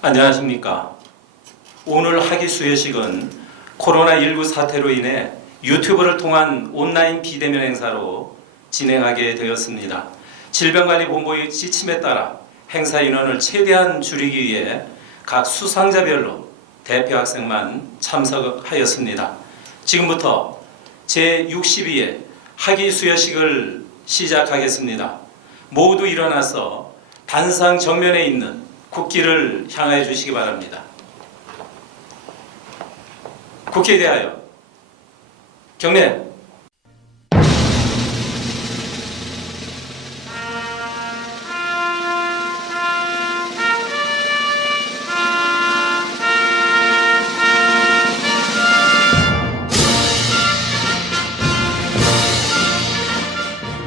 안녕하십니까. 오늘 학위 수여식은 코로나19 사태로 인해 유튜브를 통한 온라인 비대면 행사로 진행하게 되었습니다. 질병관리본부의 지침에 따라 행사 인원을 최대한 줄이기 위해 각 수상자별로 대표 학생만 참석하였습니다. 지금부터 제62회 학위 수여식을 시작하겠습니다. 모두 일어나서 단상 정면에 있는 국기를 향하여 주시기 바랍니다. 국회에 대하여 경례.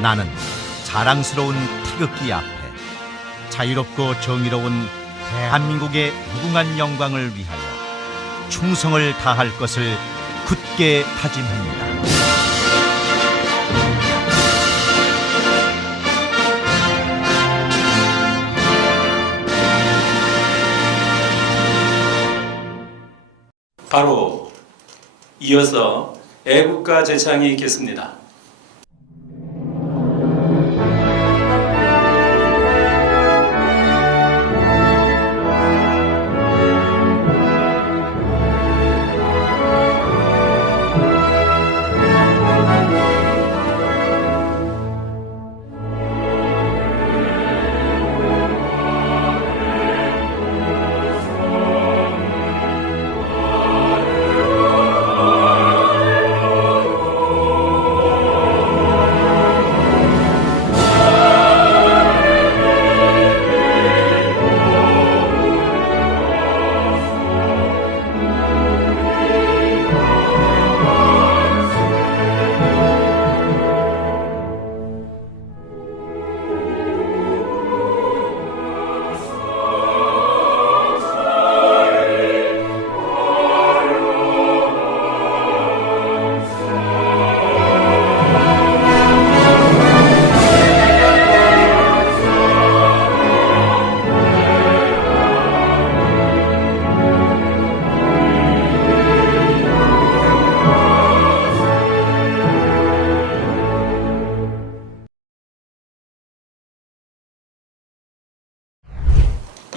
나는 자랑스러운 태극기 앞에 자유롭고 정의로운 대한민국의 무궁한 영광을 위하여 충성을 다할 것을 굳게 다짐합니다. 바로 이어서 애국가 제창이 있겠습니다.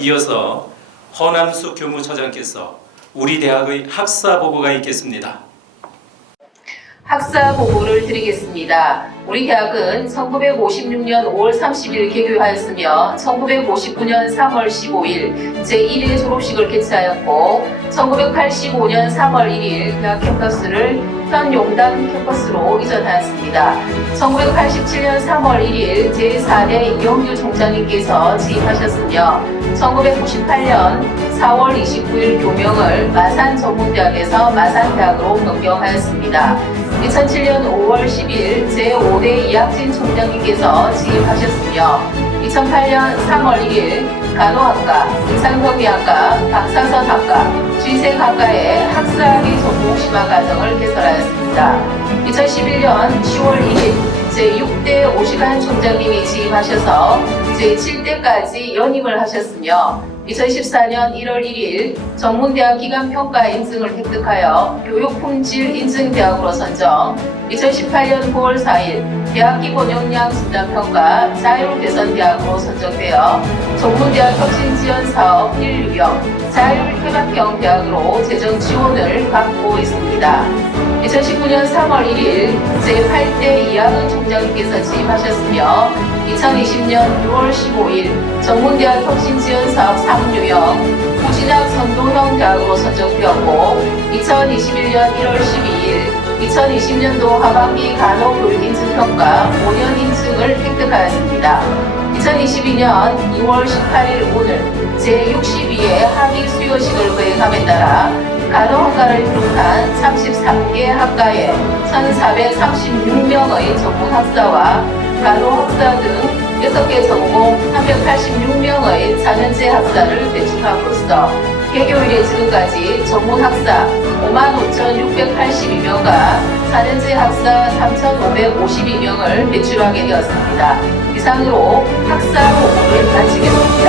이어서 허남수 교무처장께서 우리 대학의 학사 보고가 있겠습니다. 학사 보고를 드리겠습니다. 우리 대학은 1956년 5월 30일 개교하였으며 1959년 3월 15일 제1회 졸업식을 개최하였고 1985년 3월 1일 대학 캠퍼스를 현 용담 캠퍼스로 이전하였습니다. 1987년 3월 1일 제4대 이영규 총장님께서 취임하셨으며 1998년 4월 29일 교명을 마산전문대학에서 마산대학으로 변경하였습니다. 2007년 5월 10일 제5대 이학진 총장님께서 취임하셨으며 2008년 3월 1일 간호학과, 임상병리학과, 박사선학과, 쥐생학과의 학사학위 전공 심화 과정을 개설하였습니다. 2011년 10월 2일 제6대 오시관 총장님이 취임하셔서 제7대까지 연임을 하셨으며 2014년 1월 1일 전문대학 기간평가 인증을 획득하여 교육품질 인증대학으로 선정, 2018년 9월 4일 대학 기본역량 진단평가 자율개선대학으로 선정되어 전문대학 혁신지원사업 1유형 자율혈압형 대학으로 재정 지원을 받고 있습니다. 2019년 3월 1일 제8대 이학은 총장님께서 취임하셨으며 2020년 6월 15일 전문대학 혁신지원사업 3유형 부진학 선도형 대학으로 선정되었고 2021년 1월 12일 2020년도 하반기 간호교육인증평가 5년 인증을 획득하였습니다. 2022년 2월 18일 오늘 제62회 학위 수여식을 거행함에 따라 간호학과를 비롯한 33개 학과에 1,436명의 전문학사와 간호학사 등 6개 전공 386명의 4년제 학사를 배출함으로써 개교일에 지금까지 전문학사 55,682명과 4년제 학사 3,552명을 배출하게 되었습니다. 이상으로 학사 보고를 마치겠습니다.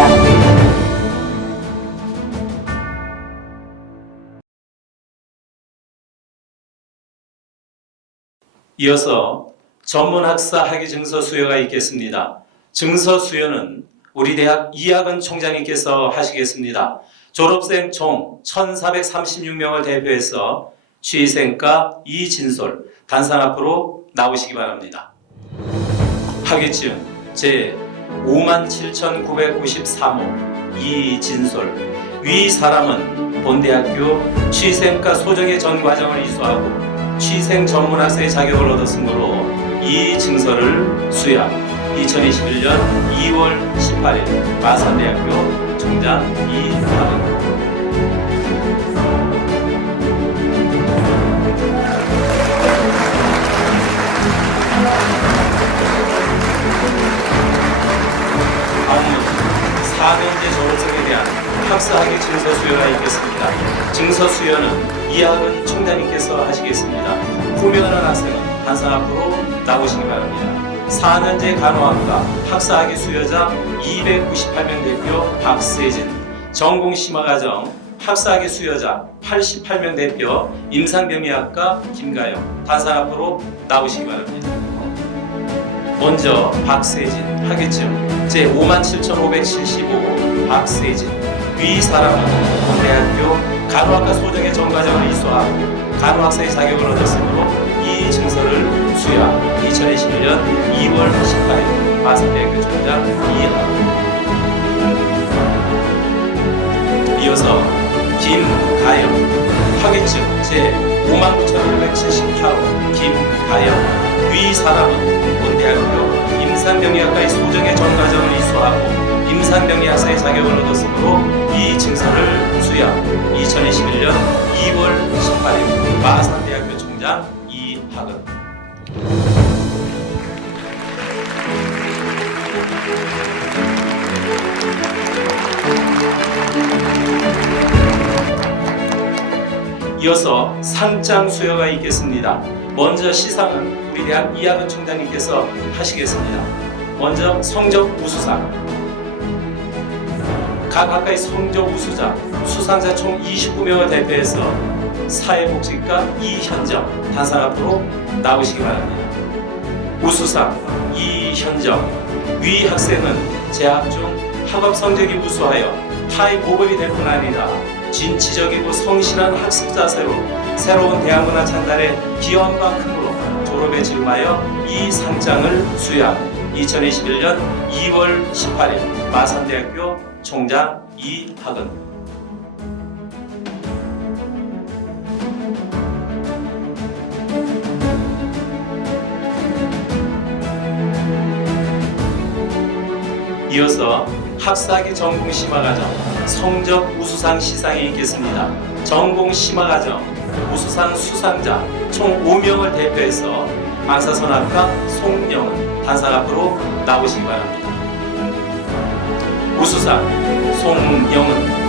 이어서 전문학사 학위 증서 수여가 있겠습니다. 증서 수여는 우리 대학 이학은 총장님께서 하시겠습니다. 졸업생 총 1,436명을 대표해서 취생과 이진솔 단상 앞으로 나오시기 바랍니다. 학위증 제 57,993호 이진솔. 위 사람은 본대학교 취생과 소정의 전 과정을 이수하고 취생 전문학사의 자격을 얻었으므로 이 증서를 수여. 2021년 2월 18일 마산대학교 총장 이학은. 다음은 4년제 졸업생에 대한 학사학위 증서 수여가 있겠습니다. 증서 수여는 이학은 총장님께서 하시겠습니다. 후면하는 학생은 단상 앞으로 나오시기 바랍니다. 4년제 간호학과 학사학위 수여자 298명 대표 박세진, 전공심화과정 학사학위 수여자 88명 대표 임상병리학과 김가영 단상 앞으로 나오시기 바랍니다. 먼저 박세진 학위증 제 57,575 박세진. 위 사람은 본대학교 간호학과 소정의 전과정을 이수하고 간호학사의 자격을 얻었으므로 이 증서를 수여. 2021년 2월 18일 마산대학교 총장 이학은. 이어서 김가영 학위증 제 59,178호 김가영. 위 사람은 본대학교 임상병리학과의 소정의 전과정을 이수하고 임상병리학사의 자격을 얻었으므로 이 증서를 수여. 2021년 2월 18일 마산대학교 총장 이학은. 이어서 상장 수여가 있겠습니다. 먼저 시상은 우리 대학 이학은 총장님께서 하시겠습니다. 먼저 성적 우수상. 각 학과의 성적 우수자, 수상자 총 29명을 대표해서 사회복지과 이현정 단상 앞으로 나오시기 바랍니다. 우수상 이현정. 위 학생은 재학 중 학업 성적이 우수하여 타의 모범이 될 뿐 아니라 진취적이고 성실한 학습 자세로 새로운 대학문화 창달에 기여한 바 크므로 졸업에 즈음하여 이 상장을 수여한 2021년 2월 18일 마산대학교 총장 이학은. 이어서 학사학위 전공심화과정 성적 우수상 시상이 있겠습니다. 전공심화과정 우수상 수상자 총 5명을 대표해서 방사선학과 송영은 단상 앞으로 나오시기 바랍니다. 우수상 송영은.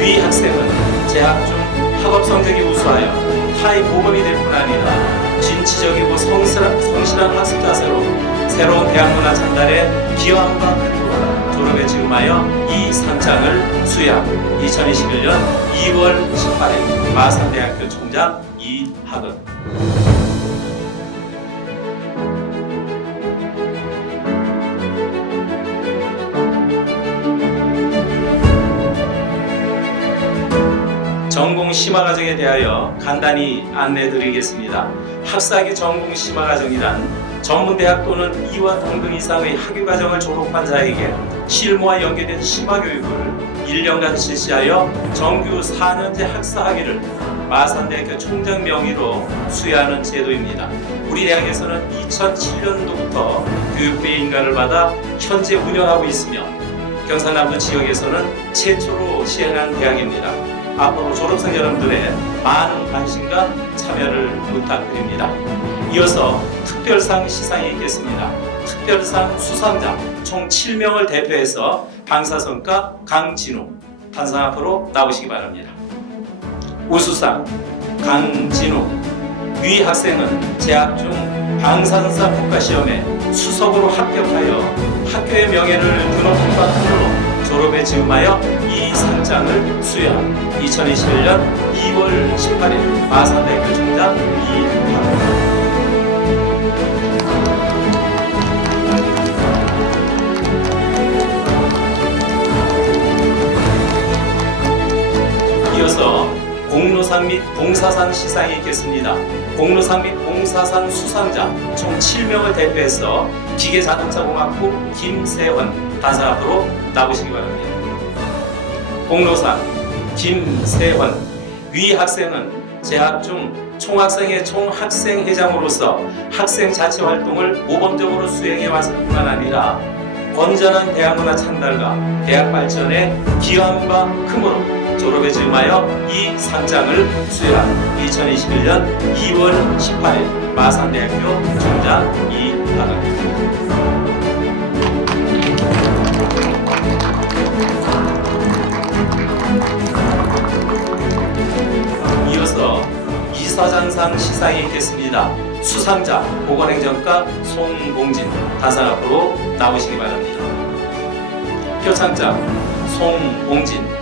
위 학생은 재학 중 학업 성적이 우수하여 타의 모범이 될 뿐 아니라 진취적이고 성실한 학습 자세로 새로운 대학문화 창달에 기여한 바 크므로 졸업에 즈음하여 이 상장을 수여. 2021년 2월 18일 마산대학교 총장 이학은. 전공 심화과정에 대하여 간단히 안내드리겠습니다. 학사학위 전공 심화과정이란 전문대학 또는 이와 동등 이상의 학위과정을 졸업한 자에게 실무와 연계된 심화교육을 1년간 실시하여 정규 4년제 학사학위를 마산대학교 총장 명의로 수여하는 제도입니다. 우리 대학에서는 2007년도부터 교육부의 인가를 받아 현재 운영하고 있으며 경상남도 지역에서는 최초로 시행한 대학입니다. 앞으로 졸업생 여러분들의 많은 관심과 참여를 부탁드립니다. 이어서 특별상 시상이 있겠습니다. 특별상 수상자 총 7명을 대표해서 방사선과 강진우 단상 앞으로 나오시기 바랍니다. 우수상 강진우. 위 학생은 재학 중 방사선사 국가시험에 수석으로 합격하여 학교의 명예를 드높은 바 크므로 졸업에 즈음하여 이 상장을 수여한 2021년 2월 18일 마산대학교 총장 이학은. 이어서 공로상 및 봉사상 시상이 있겠습니다. 공로상 및 봉사상 수상자 총 7명을 대표해서 기계자동차공학부 김세헌 단상 앞으로 나오시기 바랍니다. 공로상 김세헌. 위 학생은 재학 중 총학생회 총학생회장으로서 학생 자치 활동을 모범적으로 수행해 왔을 뿐만 아니라 건전한 대학문화 창달과 대학 발전에 기여한 바 크므로 졸업에 즈음하여 이 상장을 수여한 2021년 2월 18일 마산대학교 총장 이하강입니다. 이어서 이사장상 시상이 있겠습니다. 수상자 보건행정과 송봉진 단상 앞으로 나오시기 바랍니다. 표창장 송봉진.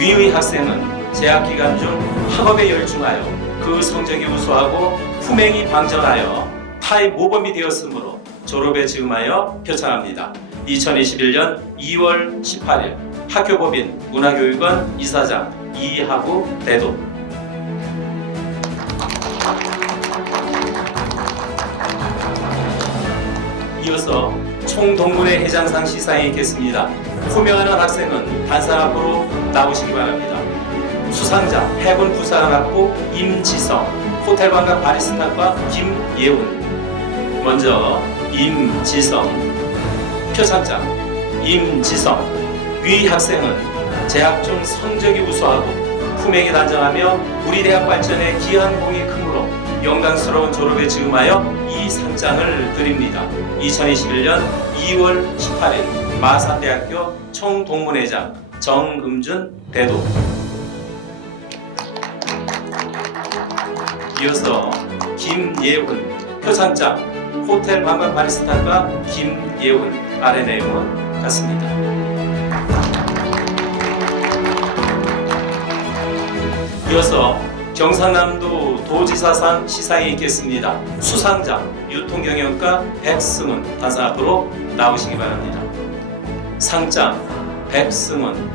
위의 학생은 재학 기간 중 학업에 열중하여 그 성적이 우수하고 품행이 방전하여 타의 모범이 되었으므로 졸업에 즈음하여 표창합니다. 2021년 2월 18일 학교법인 문화교육원 이사장 이하구 대도. 이어서 총동문회 회장상 시상이 있겠습니다. 후명하는 학생은 단상 앞으로 나오시기 바랍니다. 수상자 해군 부사관학부 임지성, 호텔관광 바리스타과 김예훈. 먼저 임지성. 표창장 임지성. 위 학생은 재학 중 성적이 우수하고 품행이 단정하며 우리 대학 발전에 기여한 공이 크므로 영광스러운 졸업에 즈음하여 이 상장을 드립니다. 2021년 2월 18일 마산대학교 총동문회장 정금준 대도. 이어서 김예훈. 표창장 호텔 관광 바리스타과 김예훈. 아래 내용은 같습니다. 이어서 경상남도 도지사상 시상이 있겠습니다. 수상자 유통경영과 백승훈 단상 앞으로 나오시기 바랍니다. 상장 백승훈.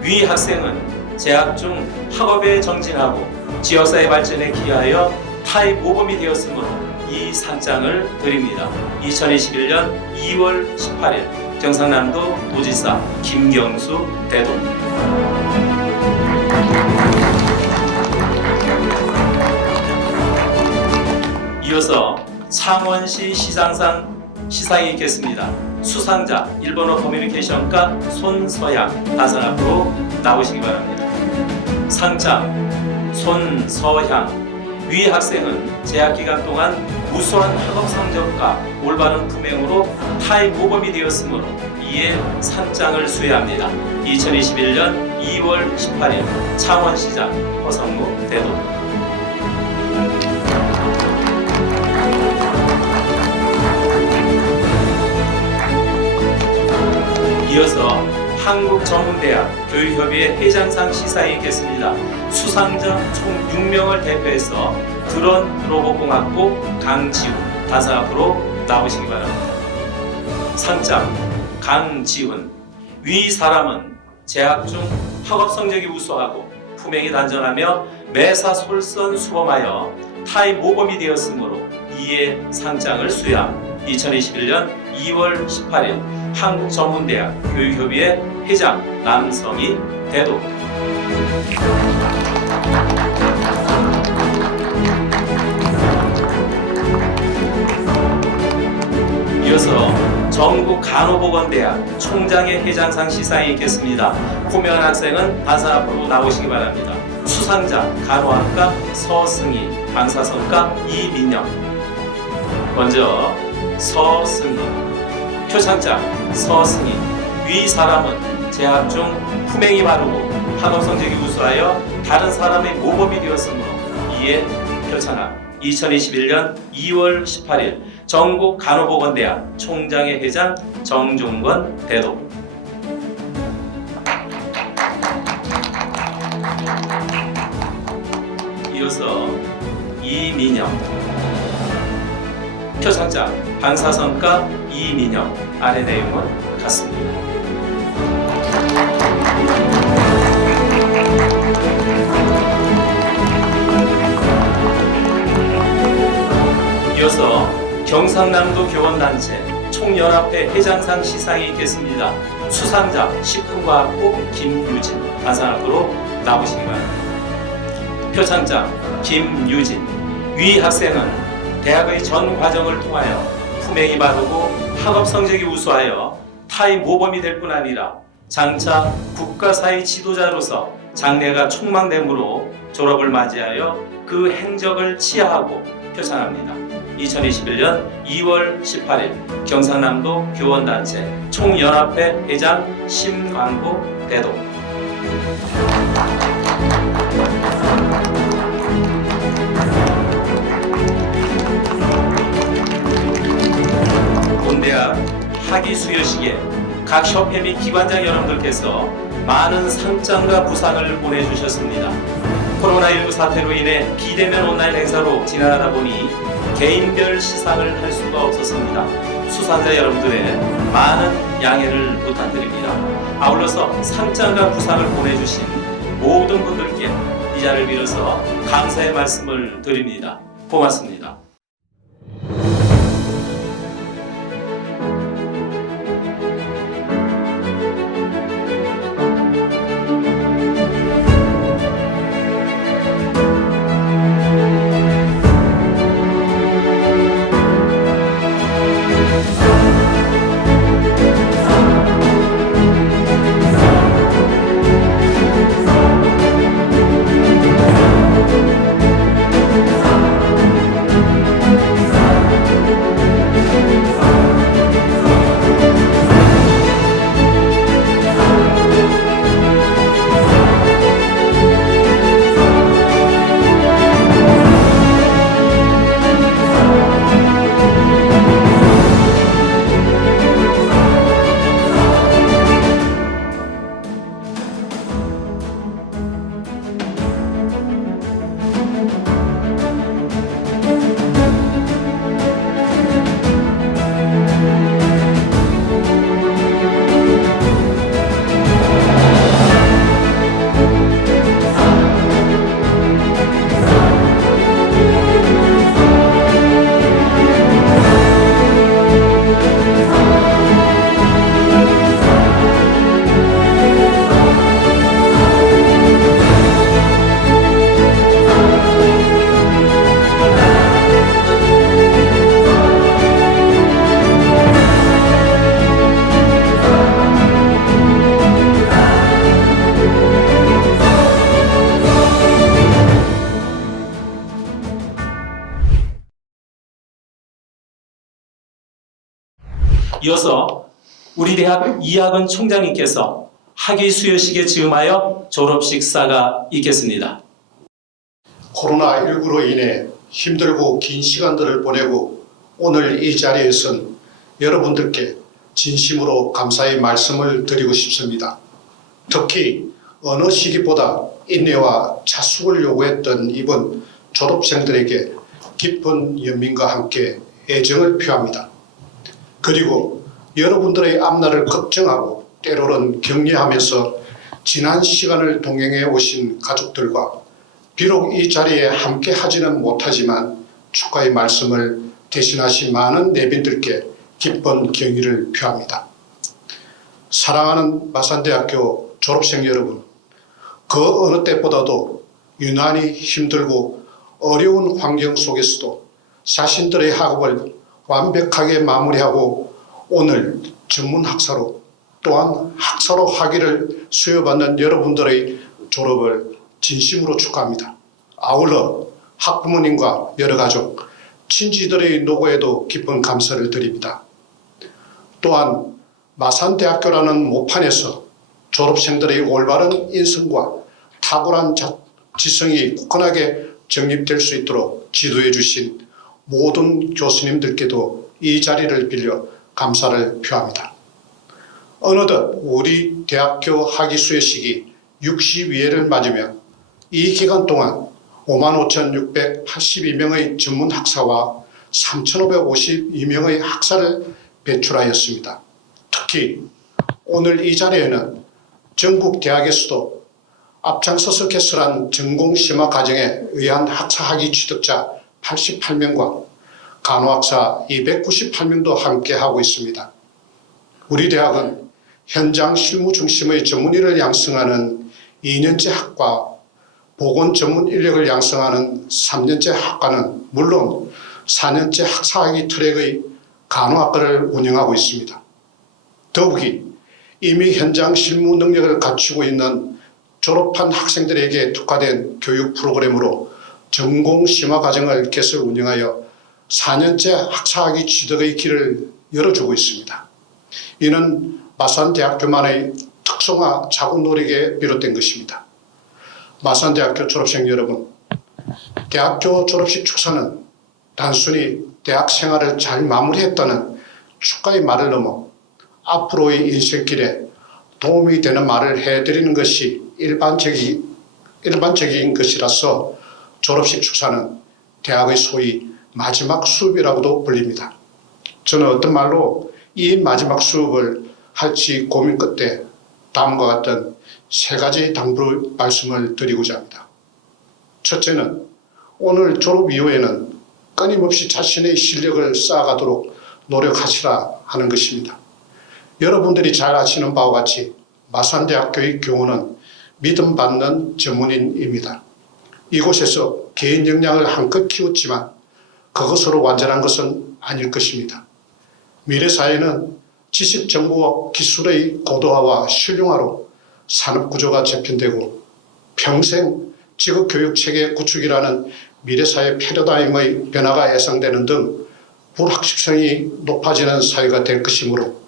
위 학생은 재학 중 학업에 정진하고 지역사회 발전에 기여하여 타의 모범이 되었으므로 이 상장을 드립니다. 2021년 2월 18일 경상남도 도지사 김경수 대도. 이어서 창원시 시장상 시상이 있겠습니다. 수상자 일본어 커뮤니케이션과 손서양 단상 앞으로 나오시기 바랍니다. 상장 손서양. 위 학생은 재학 기간 동안 우수한 학업 성적과 올바른 품행으로 타의 모범이 되었으므로 이에 상장을 수여합니다. 2021년 2월 18일 창원시장 허성무 대도. 이어서 한국전문대학 교육협의회 회장상 시상이 있겠습니다. 수상자 총 6명을 대표해서 드론 로봇공학부 강지훈 단상 앞으로 나오시기 바랍니다. 상장 강지훈. 위 사람은 재학 중 학업 성적이 우수하고 품행이 단전하며 매사 솔선수범하여 타의 모범이 되었으므로 이에 상장을 수여함. 2021년 2월 18일 한국전문대학 교육협의회 회장 남성희 대도. 이어서 전국간호보건대학 총장의 회장상 시상이 있겠습니다. 후명한 학생은 단상 앞으로 나오시기 바랍니다. 수상자 간호학과 서승희, 방사선과 이민영. 먼저 서승희. 표창장 서승희. 위 사람은 재학 중 품행이 바르고 학업 성적이 우수하여 다른 사람의 모범이 되었으므로 이에 표창함. 2021년 2월 18일 전국간호보건대학 총장의 회장 정종건 대도. 이어서 이민영. 표창장 방사선과 이민영. 아래 내용은 같습니다. 경상남도 교원단체 총연합회 회장상 시상이 있겠습니다. 수상자 식품과학부 김유진 단상 앞으로 나오시기 바랍니다. 표창장 김유진. 위 학생은 대학의 전 과정을 통하여 품행이 바르고 학업 성적이 우수하여 타의 모범이 될 뿐 아니라 장차 국가사회 지도자로서 장래가 촉망되므로 졸업을 맞이하여 그 행적을 치하하고 표창합니다. 2021년 2월 18일 경상남도 교원단체 총연합회 회장 심광보 대도. 본대학 학위 수여식에 각 협회 및 기관장 여러분들께서 많은 상장과 부상을 보내주셨습니다. 코로나19 사태로 인해 비대면 온라인 행사로 진행하다 보니 개인별 시상을 할 수가 없었습니다. 수상자 여러분들의 많은 양해를 부탁드립니다. 아울러서 상장과 부상을 보내주신 모든 분들께 이 자리를 빌어서 감사의 말씀을 드립니다. 고맙습니다. 이어서 우리 대학 이학은 총장님께서 학위 수여식에 즈음하여 졸업식 사가 있겠습니다. 코로나19로 인해 힘들고 긴 시간들을 보내고 오늘 이 자리에선 여러분들께 진심으로 감사의 말씀을 드리고 싶습니다. 특히 어느 시기보다 인내와 자숙을 요구했던 이번 졸업생들에게 깊은 연민과 함께 애정을 표합니다. 그리고 여러분들의 앞날을 걱정하고 때로는 격려하면서 지난 시간을 동행해 오신 가족들과 비록 이 자리에 함께 하지는 못하지만 축하의 말씀을 대신하신 많은 내빈들께 기쁜 경의를 표합니다. 사랑하는 마산대학교 졸업생 여러분, 그 어느 때보다도 유난히 힘들고 어려운 환경 속에서도 자신들의 학업을 완벽하게 마무리하고 오늘 전문 학사로 또한 학사로 학위를 수여받는 여러분들의 졸업을 진심으로 축하합니다. 아울러 학부모님과 여러 가족, 친지들의 노고에도 깊은 감사를 드립니다. 또한 마산대학교라는 모판에서 졸업생들의 올바른 인성과 탁월한 지성이 굳건하게 정립될 수 있도록 지도해 주신 모든 교수님들께도 이 자리를 빌려 감사를 표합니다. 어느덧 우리 대학교 학위 수여식이 60위회를 맞으며 이 기간 동안 55,682명의 전문 학사와 3,552명의 학사를 배출하였습니다. 특히 오늘 이 자리에는 전국 대학에서도 앞장서서 개설한 전공 심화 과정에 의한 학사 학위 취득자 88명과 간호학사 298명도 함께하고 있습니다. 우리 대학은 현장 실무 중심의 전문의를 양성하는 2년제 학과, 보건 전문 인력을 양성하는 3년제 학과는 물론 4년제 학사학위 트랙의 간호학과를 운영하고 있습니다. 더욱이 이미 현장 실무 능력을 갖추고 있는 졸업한 학생들에게 특화된 교육 프로그램으로 전공 심화 과정을 개설 운영하여 4년제 학사학위 취득의 길을 열어주고 있습니다. 이는 마산대학교만의 특성화 자구 노력에 비롯된 것입니다. 마산대학교 졸업생 여러분, 대학교 졸업식 축사는 단순히 대학 생활을 잘 마무리했다는 축하의 말을 넘어 앞으로의 인생길에 도움이 되는 말을 해드리는 것이 일반적인 것이라서 졸업식 축사는 대학의 소위 마지막 수업이라고도 불립니다. 저는 어떤 말로 이 마지막 수업을 할지 고민 끝에 다음과 같은 세 가지 당부를 말씀을 드리고자 합니다. 첫째는 오늘 졸업 이후에는 끊임없이 자신의 실력을 쌓아가도록 노력하시라 하는 것입니다. 여러분들이 잘 아시는 바와 같이 마산대학교의 교우는 믿음받는 전문인입니다. 이곳에서 개인 역량을 한껏 키웠지만 그것으로 완전한 것은 아닐 것입니다. 미래 사회는 지식 정보와 기술의 고도화와 실용화로 산업구조가 재편되고 평생 직업교육체계 구축이라는 미래사회 패러다임의 변화가 예상되는 등 불확실성이 높아지는 사회가 될 것이므로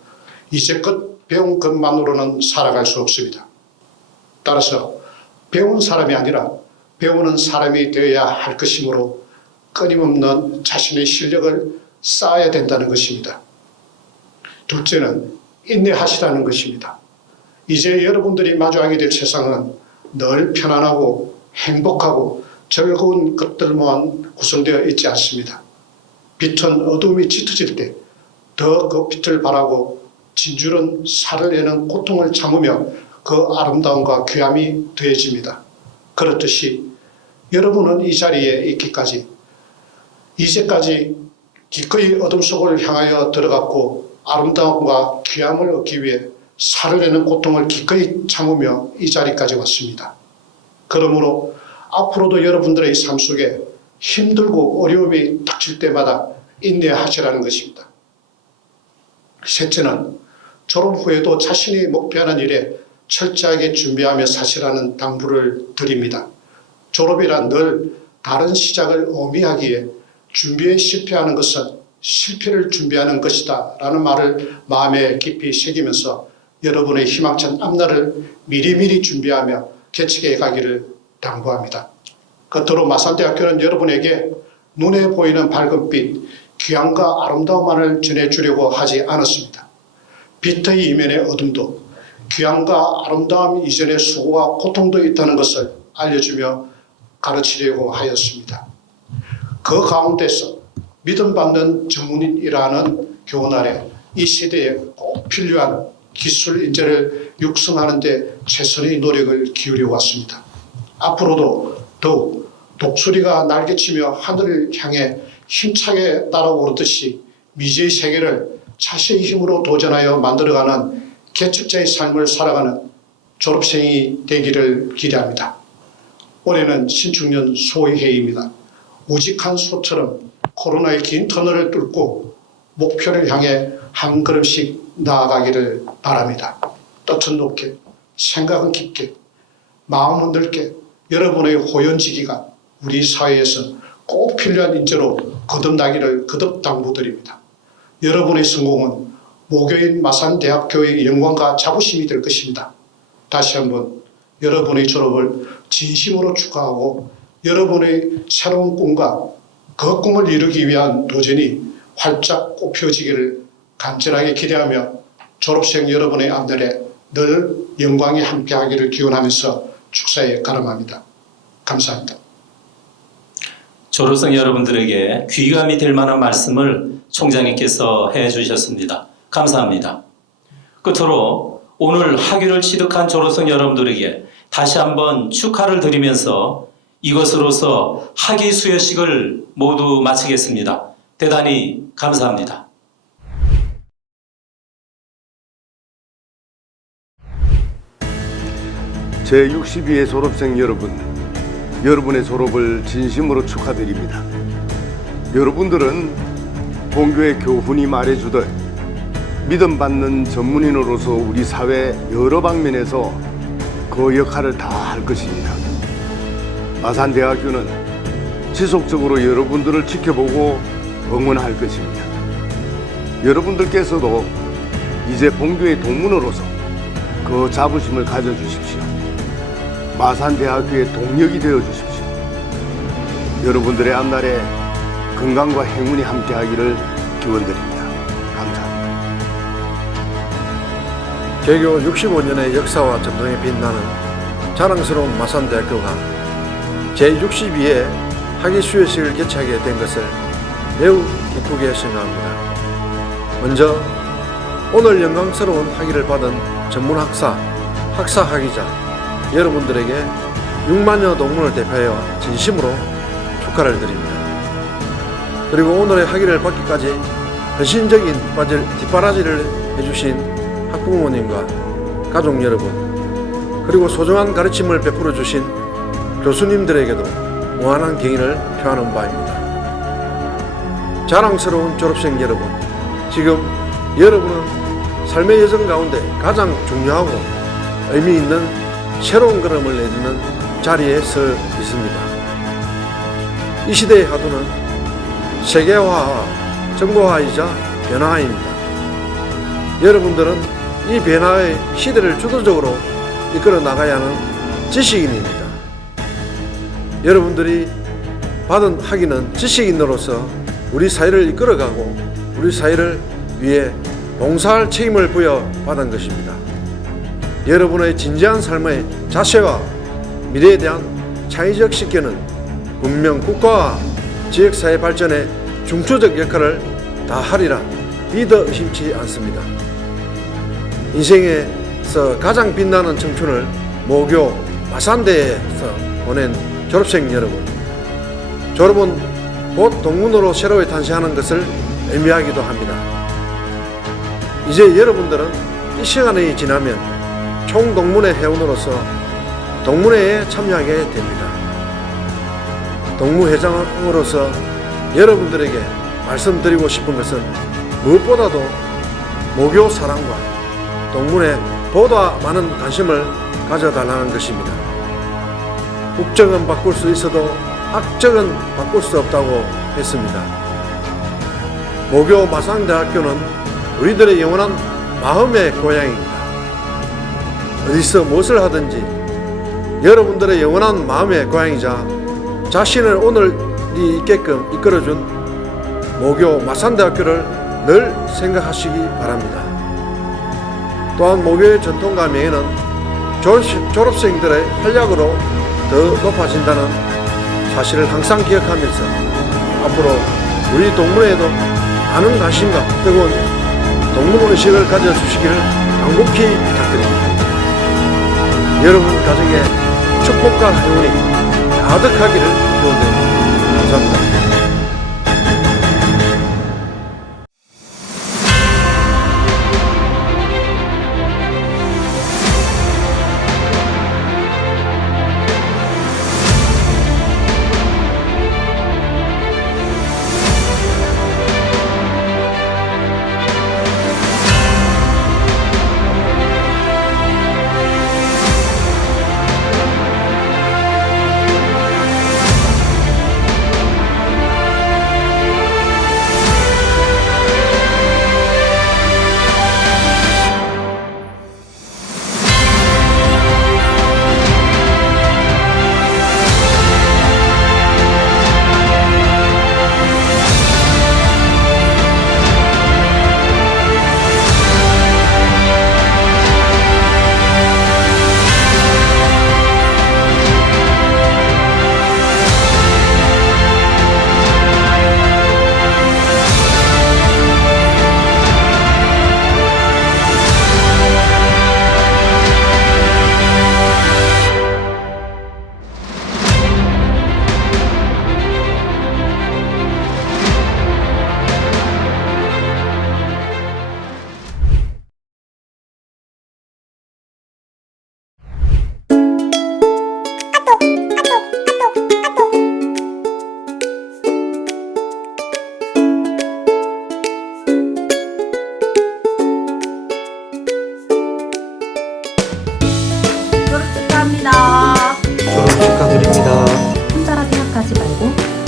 이제껏 배운 것만으로는 살아갈 수 없습니다. 따라서 배운 사람이 아니라 배우는 사람이 되어야 할 것이므로 끊임없는 자신의 실력을 쌓아야 된다는 것입니다. 둘째는 인내하시라는 것입니다. 이제 여러분들이 마주하게 될 세상은 늘 편안하고 행복하고 즐거운 것들만 구성되어 있지 않습니다. 빛은 어둠이 짙어질 때 더 그 빛을 바라고 진주는 살을 내는 고통을 참으며 그 아름다움과 귀함이 더해집니다. 그렇듯이 여러분은 이 자리에 있기까지 이제까지 기꺼이 어둠 속을 향하여 들어갔고 아름다움과 귀함을 얻기 위해 살을 내는 고통을 기꺼이 참으며 이 자리까지 왔습니다. 그러므로 앞으로도 여러분들의 삶 속에 힘들고 어려움이 닥칠 때마다 인내하시라는 것입니다. 셋째는 졸업 후에도 자신이 목표하는 일에 철저하게 준비하며 사시라는 당부를 드립니다. 졸업이란 늘 다른 시작을 의미하기에 준비에 실패하는 것은 실패를 준비하는 것이다 라는 말을 마음에 깊이 새기면서 여러분의 희망찬 앞날을 미리미리 준비하며 개척해 가기를 당부합니다. 끝으로 마산대학교는 여러분에게 눈에 보이는 밝은빛, 귀함과 아름다움만을 전해주려고 하지 않았습니다. 빛의 이면의 어둠도 귀함과 아름다움 이전의 수고와 고통도 있다는 것을 알려주며 가르치려고 하였습니다. 그 가운데서 믿음받는 전문인이라는 교훈 아래 이 시대에 꼭 필요한 기술 인재를 육성하는 데 최선의 노력을 기울여 왔습니다. 앞으로도 더욱 독수리가 날개치며 하늘을 향해 힘차게 날아오르듯이 미지의 세계를 자신의 힘으로 도전하여 만들어가는 개척자의 삶을 살아가는 졸업생이 되기를 기대합니다. 올해는 신축년 소해입니다. 우직한 소처럼 코로나의 긴 터널을 뚫고 목표를 향해 한 걸음씩 나아가기를 바랍니다. 뜻은 높게, 생각은 깊게, 마음은 넓게 여러분의 호연지기가 우리 사회에서 꼭 필요한 인재로 거듭나기를 거듭 당부드립니다. 여러분의 성공은 모교인 마산대학교의 영광과 자부심이 될 것입니다. 다시 한번 여러분의 졸업을 진심으로 축하하고 여러분의 새로운 꿈과 그 꿈을 이루기 위한 도전이 활짝 꽃펴지기를 간절하게 기대하며 졸업생 여러분의 앞날에 늘 영광이 함께하기를 기원하면서 축사에 가름합니다. 감사합니다. 졸업생 여러분들에게 귀감이 될 만한 말씀을 총장님께서 해주셨습니다. 감사합니다. 끝으로 오늘 학위를 취득한 졸업생 여러분들에게 다시 한번 축하를 드리면서 이것으로서 학위 수여식을 모두 마치겠습니다. 대단히 감사합니다. 제62회 졸업생 여러분, 여러분의 졸업을 진심으로 축하드립니다. 여러분들은 본교의 교훈이 말해주듯 믿음받는 전문인으로서 우리 사회 여러 방면에서 그 역할을 다 할 것입니다. 마산대학교는 지속적으로 여러분들을 지켜보고 응원할 것입니다. 여러분들께서도 이제 본교의 동문으로서 그 자부심을 가져주십시오. 마산대학교의 동력이 되어주십시오. 여러분들의 앞날에 건강과 행운이 함께하기를 기원드립니다. 감사합니다. 개교 65년의 역사와 전통에 빛나는 자랑스러운 마산대학교가 제62회 학위 수여식을 개최하게 된 것을 매우 기쁘게 생각합니다. 먼저 오늘 영광스러운 학위를 받은 전문학사, 학사학위자 여러분들에게 6만여 동문을 대표하여 진심으로 축하를 드립니다. 그리고 오늘의 학위를 받기까지 헌신적인 뒷바라지를 해주신 학부모님과 가족 여러분, 그리고 소중한 가르침을 베풀어 주신 교수님들에게도 무한한 경의를 표하는 바입니다. 자랑스러운 졸업생 여러분, 지금 여러분은 삶의 여정 가운데 가장 중요하고 의미 있는 새로운 걸음을 내딛는 자리에 서 있습니다. 이 시대의 화두는 세계화와 정보화이자 변화입니다. 여러분들은 이 변화의 시대를 주도적으로 이끌어 나가야 하는 지식인입니다. 여러분들이 받은 학위는 지식인으로서 우리 사회를 이끌어가고 우리 사회를 위해 봉사할 책임을 부여받은 것입니다. 여러분의 진지한 삶의 자세와 미래에 대한 창의적 식견은 분명 국가와 지역사회 발전에 중추적 역할을 다하리라 믿어 의심치 않습니다. 인생에서 가장 빛나는 청춘을 모교 마산대에서 보낸 졸업생 여러분, 졸업은 곧 동문으로 새로이 탄생하는 것을 의미하기도 합니다. 이제 여러분들은 이 시간이 지나면 총동문회 회원으로서 동문회에 참여하게 됩니다. 동무회장으로서 여러분들에게 말씀드리고 싶은 것은 무엇보다도 모교 사랑과 동문회 보다 많은 관심을 가져달라는 것입니다. 국적은 바꿀 수 있어도 학적은 바꿀 수 없다고 했습니다. 모교 마산대학교는 우리들의 영원한 마음의 고향입니다. 어디서 무엇을 하든지 여러분들의 영원한 마음의 고향이자 자신을 오늘이 있게끔 이끌어준 모교 마산대학교를 늘 생각하시기 바랍니다. 또한 모교의 전통과 명예는 졸업생들의 활약으로 더 높아진다는 사실을 항상 기억하면서 앞으로 우리 동문회에도 많은 관심과 뜨거운 동문의식을 가져주시기를 간곡히 부탁드립니다. 여러분 가정에 축복과 행운이 가득하기를 기원드립니다. 감사합니다.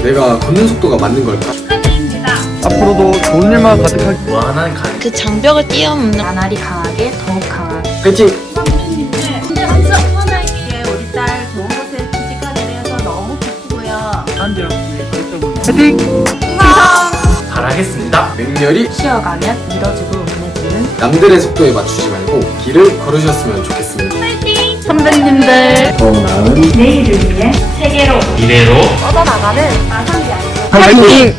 내가 걷는 속도가 맞는 걸까? 앞으로도 좋은 일만 가득하게 그 장벽을 뛰어넘는 나날이 강하게 더욱 강하게 화이팅! 진짜 항상 후원할 길에 우리 딸 좋은 곳에 취직하게 되어서 너무 기쁘고요. 화이팅! 잘하겠습니다. 맹렬히 쉬어가면 이뤄지고 응해지는 남들의 속도에 맞추지 말고 길을 걸으셨으면 좋겠습니다. 선배님들 더 나은 내일을 위해 세계로 미래로 뻗어나가는 마상대학교 화이팅!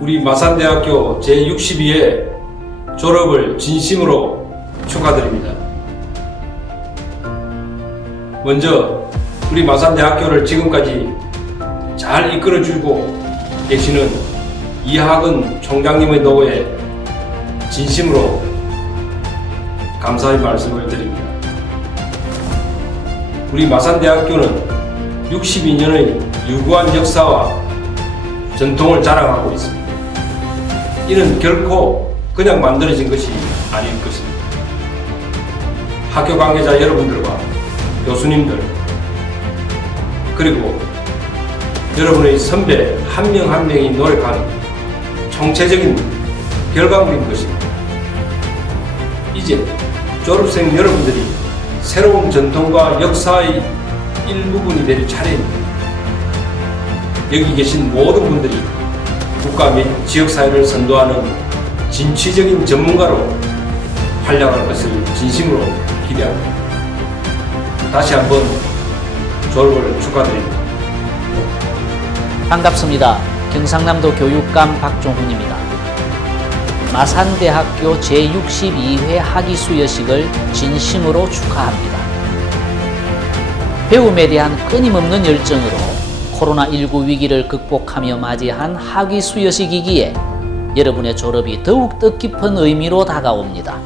우리 마산대학교 제62회 졸업을 진심으로 축하드립니다. 먼저 우리 마산대학교를 지금까지 잘 이끌어주고 계시는 이학은 총장님의 노고에 진심으로 감사의 말씀을 드립니다. 우리 마산대학교는 62년의 유구한 역사와 전통을 자랑하고 있습니다. 이는 결코 그냥 만들어진 것이 아닐 것입니다. 학교 관계자 여러분들과 교수님들 그리고 여러분의 선배 한 명 한 명이 노력한 총체적인 결과물인 것입니다. 이제 졸업생 여러분들이 새로운 전통과 역사의 일부분이 될 차례입니다. 여기 계신 모든 분들이 국가 및 지역사회를 선도하는 진취적인 전문가로 활약할 것을 진심으로 기대합니다. 다시 한번 졸업을 축하드립니다. 반갑습니다. 경상남도 교육감 박종훈입니다. 마산대학교 제62회 학위 수여식을 진심으로 축하합니다. 배움에 대한 끊임없는 열정으로 코로나19 위기를 극복하며 맞이한 학위 수여식이기에 여러분의 졸업이 더욱 뜻깊은 의미로 다가옵니다.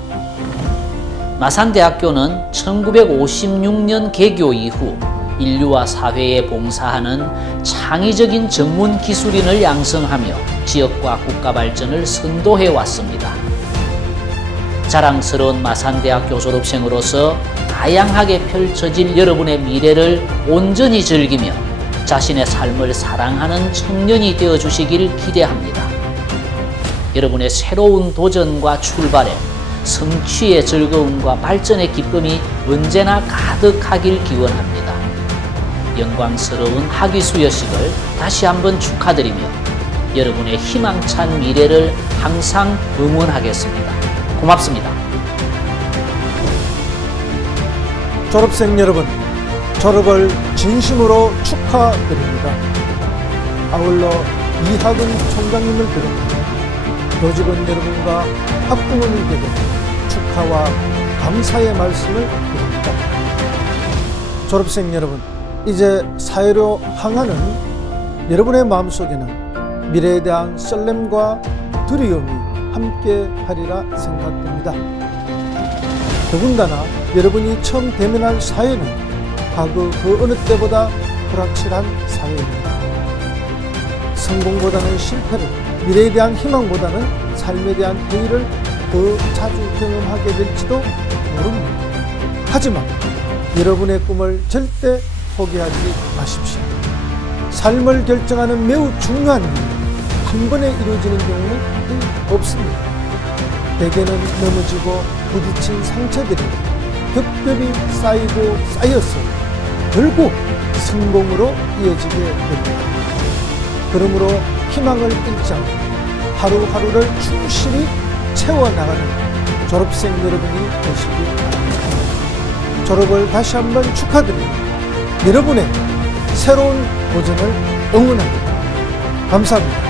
마산대학교는 1956년 개교 이후 인류와 사회에 봉사하는 창의적인 전문 기술인을 양성하며 지역과 국가 발전을 선도해 왔습니다. 자랑스러운 마산대학교 졸업생으로서 다양하게 펼쳐질 여러분의 미래를 온전히 즐기며 자신의 삶을 사랑하는 청년이 되어 주시길 기대합니다. 여러분의 새로운 도전과 출발에 성취의 즐거움과 발전의 기쁨이 언제나 가득하길 기원합니다. 영광스러운 학위 수여식을 다시 한번 축하드리며 여러분의 희망찬 미래를 항상 응원하겠습니다. 고맙습니다. 졸업생 여러분, 졸업을 진심으로 축하드립니다. 아울러 이학은 총장님을 비롯해 교직원 여러분과 학부모님께도 축하와 감사의 말씀을 드립니다. 졸업생 여러분, 이제 사회로 향하는 여러분의 마음속에는 미래에 대한 설렘과 두려움이 함께 하리라 생각됩니다. 더군다나 여러분이 처음 대면할 사회는 과거 그 어느 때보다 불확실한 사회입니다. 성공보다는 실패를, 미래에 대한 희망보다는 삶에 대한 회의를 더 자주 경험하게 될지도 모릅니다. 하지만 여러분의 꿈을 절대 포기하지 마십시오. 삶을 결정하는 매우 중요한 일이 한 번에 이루어지는 경우는 없습니다. 대개는 넘어지고 부딪힌 상처들이 겹겹이 쌓이고 쌓여서 결국 성공으로 이어지게 됩니다. 그러므로 희망을 잃지 않고 하루하루를 충실히 채워나가는 졸업생 여러분이 되시기 바랍니다. 졸업을 다시 한번 축하드립니다. 여러분의 새로운 도전을 응원합니다. 감사합니다.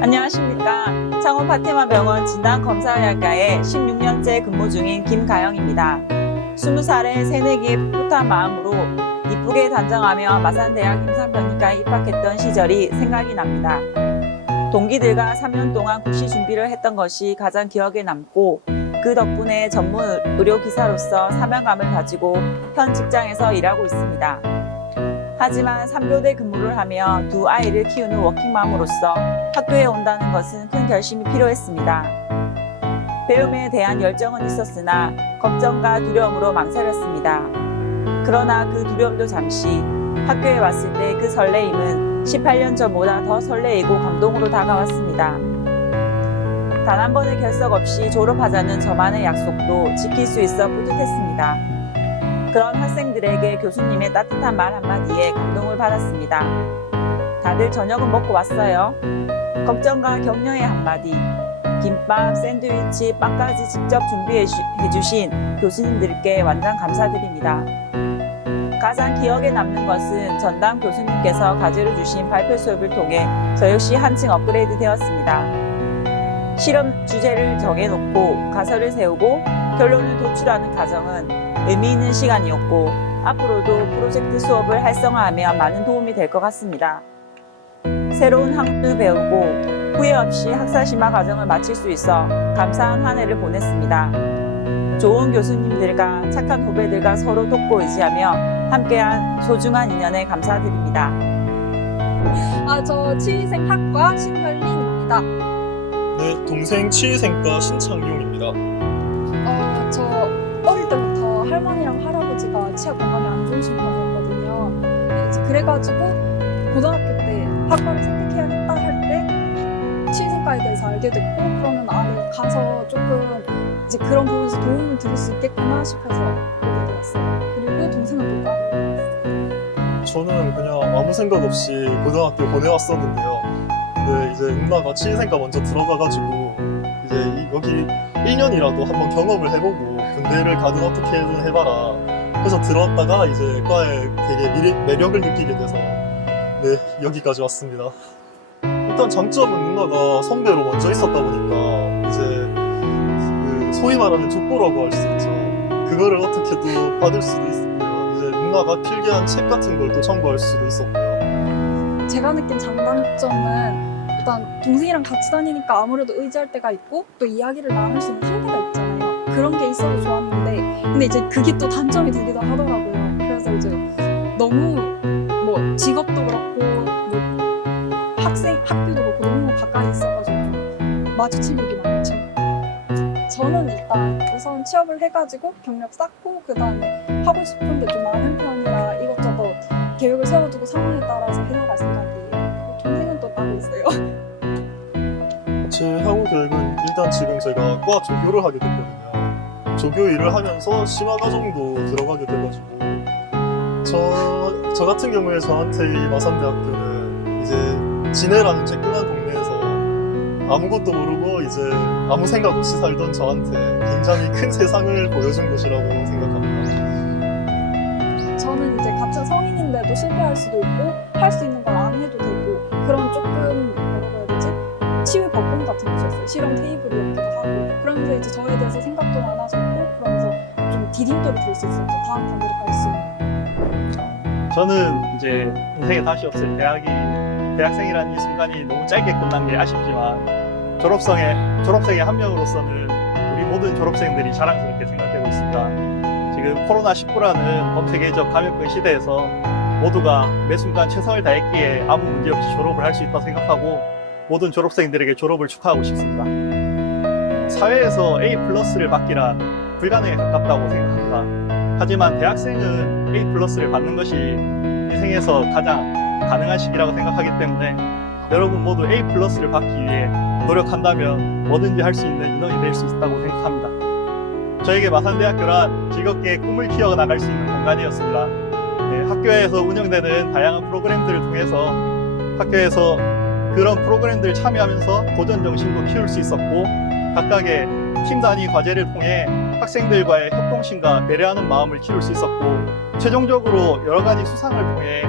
안녕하십니까. 창원 파티마 병원 진단검사의학과에 16년째 근무 중인 김가영입니다. 20살의 새내기의 풋풋한 마음으로 이쁘게 단정하며 마산대학 임상병리과에 입학했던 시절이 생각이 납니다. 동기들과 3년 동안 국시 준비를 했던 것이 가장 기억에 남고 그 덕분에 전문 의료기사로서 사명감을 가지고 현 직장에서 일하고 있습니다. 하지만 3교대 근무를 하며 두 아이를 키우는 워킹맘으로서 학교에 온다는 것은 큰 결심이 필요했습니다. 배움에 대한 열정은 있었으나 걱정과 두려움으로 망설였습니다. 그러나 그 두려움도 잠시, 학교에 왔을 때 그 설레임은 18년 전보다 더 설레이고 감동으로 다가왔습니다. 단 한 번의 결석 없이 졸업하자는 저만의 약속도 지킬 수 있어 뿌듯했습니다. 그런 학생들에게 교수님의 따뜻한 말 한마디에 감동을 받았습니다. 다들 저녁은 먹고 왔어요. 걱정과 격려의 한마디, 김밥, 샌드위치, 빵까지 직접 준비해 주신 교수님들께 완전 감사드립니다. 가장 기억에 남는 것은 전담 교수님께서 가지러 주신 발표 수업을 통해 저 역시 한층 업그레이드 되었습니다. 실험 주제를 정해놓고 가설을 세우고 결론을 도출하는 과정은 의미 있는 시간이었고 앞으로도 프로젝트 수업을 활성화하면 많은 도움이 될 것 같습니다. 새로운 학문을 배우고 후회 없이 학사 심화 과정을 마칠 수 있어 감사한 한 해를 보냈습니다. 좋은 교수님들과 착한 후배들과 서로 돕고 의지하며 함께한 소중한 인연에 감사드립니다. 저 치위생학과 신현린입니다. 네, 동생 치위생과 신창용입니다. 저 어릴 때부터 할머니랑 할아버지가 치아 건강이 안 좋으신 편이었거든요. 이제 그래가지고 고등학교 때 학과를 선택해야겠다 할 때 치위생과에 대해서 알게 됐고 그러면 가서 조금 이제 그런 부분에서 도움을 드릴 수 있겠구나 싶어서 오게 되었어요. 그리고 동생은 또 따로. 저는 그냥 아무 생각 없이 고등학교 보내왔었는데요. 네, 이제 누나가 치위생과 먼저 들어가가지고 이제 여기 1년이라도 한번 경험을 해보고 군대를 가든 어떻게든 해봐라 해서 들어왔다가 이제 과에 되게 매력을 느끼게 돼서 네, 여기까지 왔습니다. 일단 장점은 누나가 선배로 먼저 있었다 보니까 이제 그 소위 말하는 족보라고 할 수 있죠. 그거를 어떻게도 받을 수도 있고요. 이제 누나가 필기한 책 같은 걸 또 참고할 수도 있었고요. 제가 느낀 장단점은 일단 동생이랑 같이 다니니까 아무래도 의지할 때가 있고 또 이야기를 나눌 수 있는 상대가 있잖아요. 그런 게 있어서 좋았는데 근데 이제 그게 또 단점이 되기도 하더라고요. 그래서 이제 너무 뭐 직업도 그렇고 뭐 학교도 그렇고 너무 가까이 있어가지고 마주칠 일이 많죠. 저는 일단 우선 취업을 해가지고 경력 쌓고 그 다음에 하고 싶은 게 좀 많은 편이라 이것저것 계획을 세워두고 상황에 따라서 해나갈 생각이에요. 동생은 또 따로 있어요. 제 향후 계획은 일단 지금 제가 과 조교를 하게 됐거든요. 조교 일을 하면서 심화 과정도 들어가게 돼가지고 저 같은 경우에 저한테 이 마산대학교는 이제 진해라는 쬐끄만 동네에서 아무것도 모르고 이제 아무 생각 없이 살던 저한테 굉장히 큰 세상을 보여준 곳이라고 생각합니다. 저는 이제 같은 성인인데도 실패할 수도 있고 할 수 있는 걸 안 해도 되고 그런 조금 뭐라고 해야 되지? 치유 법권 같은 곳이었어요. 실험 테이블이었기도 하고 그러면서 이제 저에 대해서 생각도 많아졌고 그러면서 좀 디딤돌이 될 수 있었죠. 다음 단계로 갈 수 있는. 저는 이제 인생에 다시 없을 대학생이라는 이 순간이 너무 짧게 끝난 게 아쉽지만 졸업생의 한 명으로서는 우리 모든 졸업생들이 자랑스럽게 생각하고 있습니다. 지금 코로나19라는 범세계적 감염병 시대에서 모두가 매 순간 최선을 다했기에 아무 문제 없이 졸업을 할 수 있다고 생각하고 모든 졸업생들에게 졸업을 축하하고 싶습니다. 사회에서 A+를 받기란 불가능에 가깝다고 생각합니다. 하지만 대학생은 A+를 받는 것이 인생에서 가장 가능한 시기라고 생각하기 때문에 여러분 모두 A+를 받기 위해 노력한다면 뭐든지 할 수 있는 인원이 될 수 있다고 생각합니다. 저에게 마산대학교란 즐겁게 꿈을 키워나갈 수 있는 공간이었습니다. 네, 학교에서 운영되는 다양한 프로그램들을 통해서 학교에서 그런 프로그램들을 참여하면서 도전정신도 키울 수 있었고 각각의 팀 단위 과제를 통해 학생들과의 협동심과 배려하는 마음을 키울 수 있었고 최종적으로 여러 가지 수상을 통해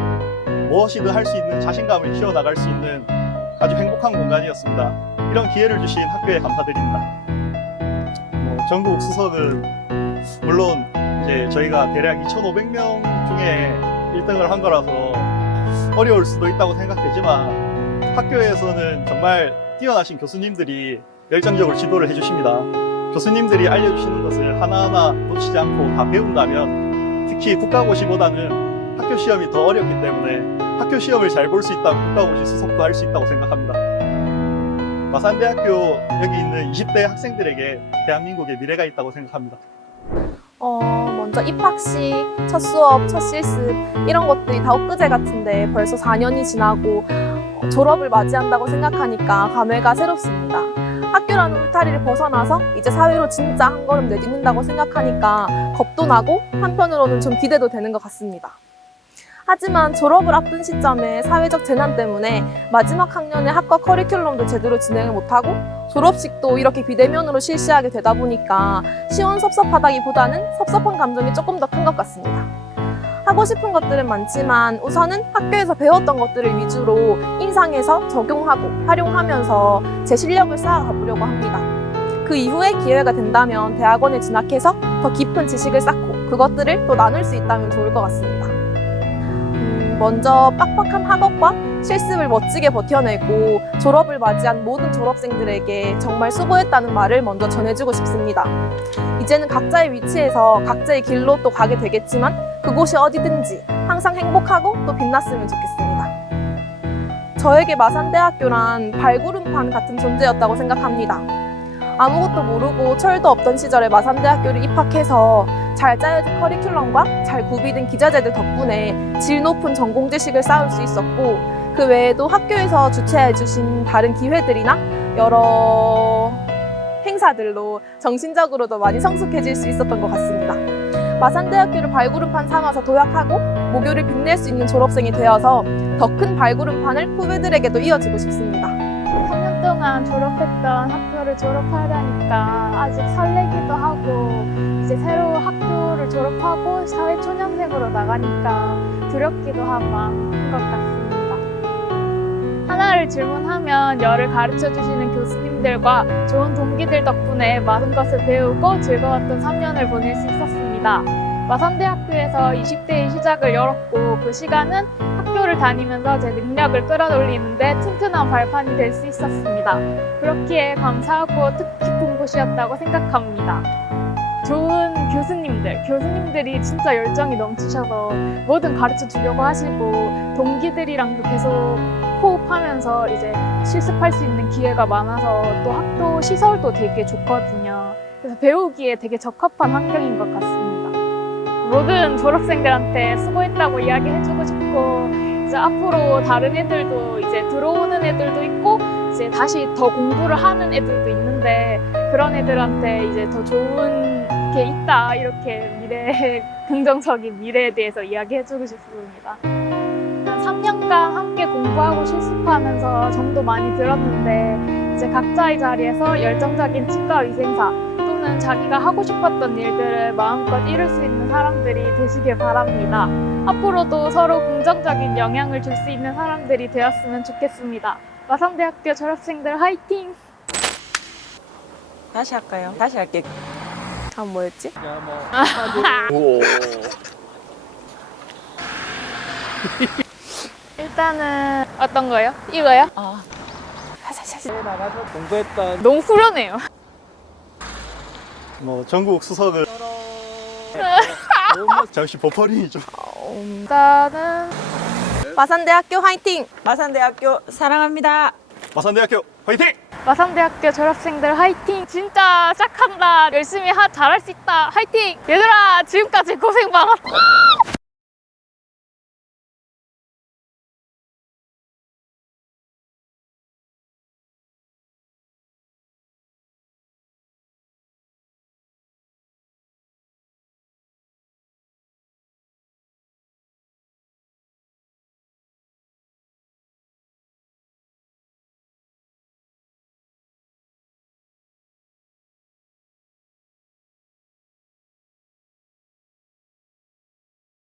무엇이든 할 수 있는 자신감을 키워나갈 수 있는 아주 행복한 공간이었습니다. 이런 기회를 주신 학교에 감사드립니다. 전국 수석은 물론 이제 저희가 대략 2,500명 중에 1등을 한 거라서 어려울 수도 있다고 생각되지만 학교에서는 정말 뛰어나신 교수님들이 열정적으로 지도를 해주십니다. 교수님들이 알려주시는 것을 하나하나 놓치지 않고 다 배운다면 특히 국가고시보다는 학교 시험이 더 어렵기 때문에 학교 시험을 잘 볼 수 있다면 국가고시 수석도 할 수 있다고 생각합니다. 마산대학교 여기 있는 20대 학생들에게 대한민국의 미래가 있다고 생각합니다. 먼저 입학식, 첫 수업, 첫 실습 이런 것들이 다 엊그제 같은데 벌써 4년이 지나고 졸업을 맞이한다고 생각하니까 감회가 새롭습니다. 학교라는 울타리를 벗어나서 이제 사회로 진짜 한 걸음 내딛는다고 생각하니까 겁도 나고 한편으로는 좀 기대도 되는 것 같습니다. 하지만 졸업을 앞둔 시점에 사회적 재난 때문에 마지막 학년의 학과 커리큘럼도 제대로 진행을 못하고 졸업식도 이렇게 비대면으로 실시하게 되다 보니까 시원섭섭하다기보다는 섭섭한 감정이 조금 더 큰 것 같습니다. 하고 싶은 것들은 많지만 우선은 학교에서 배웠던 것들을 위주로 임상에서 적용하고 활용하면서 제 실력을 쌓아가보려고 합니다. 그 이후에 기회가 된다면 대학원에 진학해서 더 깊은 지식을 쌓고 그것들을 또 나눌 수 있다면 좋을 것 같습니다. 먼저 빡빡한 학업과 실습을 멋지게 버텨내고 졸업을 맞이한 모든 졸업생들에게 정말 수고했다는 말을 먼저 전해주고 싶습니다. 이제는 각자의 위치에서 각자의 길로 또 가게 되겠지만 그곳이 어디든지 항상 행복하고 또 빛났으면 좋겠습니다. 저에게 마산대학교란 발구름판 같은 존재였다고 생각합니다. 아무것도 모르고 철도 없던 시절에 마산대학교를 입학해서 잘 짜여진 커리큘럼과 잘 구비된 기자재들 덕분에 질 높은 전공 지식을 쌓을 수 있었고 그 외에도 학교에서 주최해주신 다른 기회들이나 여러 행사들로 정신적으로도 많이 성숙해질 수 있었던 것 같습니다. 마산대학교를 발구름판 삼아서 도약하고 모교를 빛낼 수 있는 졸업생이 되어서 더 큰 발구름판을 후배들에게도 이어주고 싶습니다. 3년 동안 졸업했던 학교를 졸업하려니까 아직 설레기도 하고 이제 새로 학교를 졸업하고 사회초년생으로 나가니까 두렵기도 한 마음인 것 같습니다. 하나를 질문하면 열을 가르쳐주시는 교수님들과 좋은 동기들 덕분에 많은 것을 배우고 즐거웠던 3년을 보낼 수 있었습니다. 마산대학교에서 20대의 시작을 열었고 그 시간은 학교를 다니면서 제 능력을 끌어올리는데 튼튼한 발판이 될 수 있었습니다. 그렇기에 감사하고 뜻깊은 곳이었다고 생각합니다. 좋은 교수님들이 진짜 열정이 넘치셔서 뭐든 가르쳐 주려고 하시고 동기들이랑도 계속 호흡하면서 이제 실습할 수 있는 기회가 많아서 또 학교 시설도 되게 좋거든요. 그래서 배우기에 되게 적합한 환경인 것 같습니다. 모든 졸업생들한테 수고했다고 이야기해주고 싶고 이제 앞으로 다른 애들도 이제 들어오는 애들도 있고 이제 다시 더 공부를 하는 애들도 있는데 그런 애들한테 이제 더 좋은 게 있다 이렇게 긍정적인 미래에 대해서 이야기해주고 싶습니다. 한 3년간 함께 공부하고 실습하면서 정도 많이 들었는데 이제 각자의 자리에서 열정적인 치과위생사 또는 자기가 하고 싶었던 일들을 마음껏 이룰 수 있는 사람들이 되시길 바랍니다. 앞으로도 서로 긍정적인 영향을 줄 수 있는 사람들이 되었으면 좋겠습니다. 마산대학교 졸업생들 화이팅! 다시 할까요? 다시 할게. 다음 뭐였지? 일단은 어떤 거요? 이거요? 나가서 공부했던 너무 후련해요. 뭐 전국 수석을 잠시 버퍼링이죠. 일단은 마산대학교 화이팅! 마산대학교 사랑합니다. 마산대학교 화이팅! 마산대학교 졸업생들 화이팅! 진짜 시작한다. 열심히 잘할 수 있다. 화이팅! 얘들아 지금까지 고생 많았다.